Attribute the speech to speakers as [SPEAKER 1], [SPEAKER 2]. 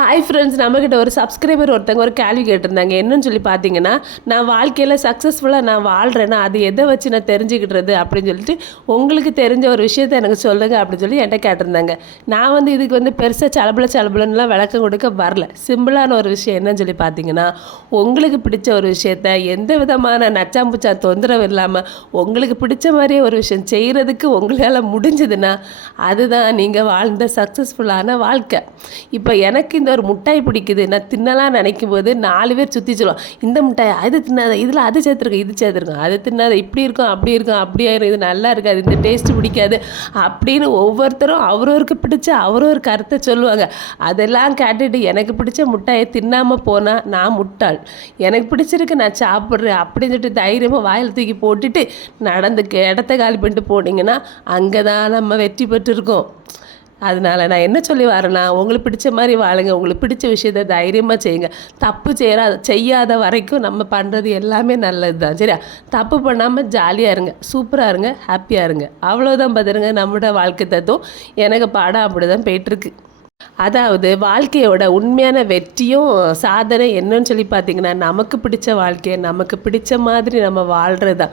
[SPEAKER 1] Hi friends நம்மக்கிட்ட ஒரு subscriber ஒருத்தங்க ஒரு கேள்வி கேட்டிருந்தாங்க. என்னன்னு சொல்லி பார்த்தீங்கன்னா நான் வாழ்க்கையில் சக்ஸஸ்ஃபுல்லாக நான் வாழ்கிறேன்னா அது எதை வச்சு நான் தெரிஞ்சுக்கிட்டுறது அப்படின்னு சொல்லிட்டு உங்களுக்கு தெரிஞ்ச ஒரு விஷயத்தை எனக்கு சொல்லுங்கள் அப்படின்னு சொல்லி என்கிட்ட கேட்டிருந்தாங்க. நான் வந்து இதுக்கு வந்து பெருசாக சலபல சலபலன்னுலாம் விளக்கம் கொடுக்க வரல. சிம்பிளான ஒரு விஷயம் என்னன்னு சொல்லி பார்த்தீங்கன்னா உங்களுக்கு பிடிச்ச ஒரு விஷயத்த எந்த விதமான நச்சாம்புச்சா தொந்தரவு இல்லாமல் உங்களுக்கு பிடிச்ச மாதிரியே ஒரு விஷயம் செய்கிறதுக்கு உங்களால் முடிஞ்சதுன்னா அதுதான் நீங்கள் வாழ்ந்த சக்ஸஸ்ஃபுல்லான வாழ்க்கை. இப்போ எனக்கு இந்த ஒரு முட்டாய் பிடிக்குது. நான் தின்னலாம் நினைக்கும் போது நாலு பேர் சுற்றி சொல்லுவோம் இந்த முட்டாய்? அது தின்னாத இதில் அது சேர்த்துருக்கோம் இது சேர்த்துருக்கோம். அது தின்னாத இப்படி இருக்கும் அப்படி இருக்கும் அப்படி ஆயிரும். இது நல்லா இருக்காது இந்த டேஸ்ட் பிடிக்காது. அப்படின்னு ஒவ்வொருத்தரும் அவரவருக்கு பிடிச்ச அவரவர் கருத்தை சொல்லுவாங்க. அதெல்லாம் கேட்டுட்டு எனக்கு பிடிச்ச முட்டாயை தின்னாமல் போனால் நான் முட்டாள். எனக்கு பிடிச்சிருக்கு நான் சாப்பிட்றேன் அப்படின்னு சொல்லிட்டு தைரியமாக வாயில் தூக்கி போட்டுட்டு நடந்து இடத்த காலி பண்ணிட்டு போனீங்கன்னா அங்கே தான் நம்ம வெற்றி பெற்றிருக்கோம். அதனால நான் என்ன சொல்லி வரேன்னா உங்களுக்கு பிடிச்ச மாதிரி வாழுங்க உங்களுக்கு பிடிச்ச விஷயத்த தைரியமாக செய்யுங்க. தப்பு செய்கிற செய்யாத வரைக்கும் நம்ம பண்ணுறது எல்லாமே நல்லது தான் சரியா? தப்பு பண்ணாமல் ஜாலியாக இருங்க சூப்பராக இருங்க ஹாப்பியாக இருங்க. அவ்வளோதான் பார்த்துருங்க நம்மளோட வாழ்க்கை தத்துவம். எனக்கு பாடம் அப்படி தான் போயிட்டுருக்கு. அதாவது வாழ்க்கையோட உண்மையான வெற்றியும் சாதனை என்னன்னு சொல்லி பார்த்தீங்கன்னா நமக்கு பிடிச்ச வாழ்க்கையை நமக்கு பிடிச்ச மாதிரி நம்ம வாழ்கிறது தான்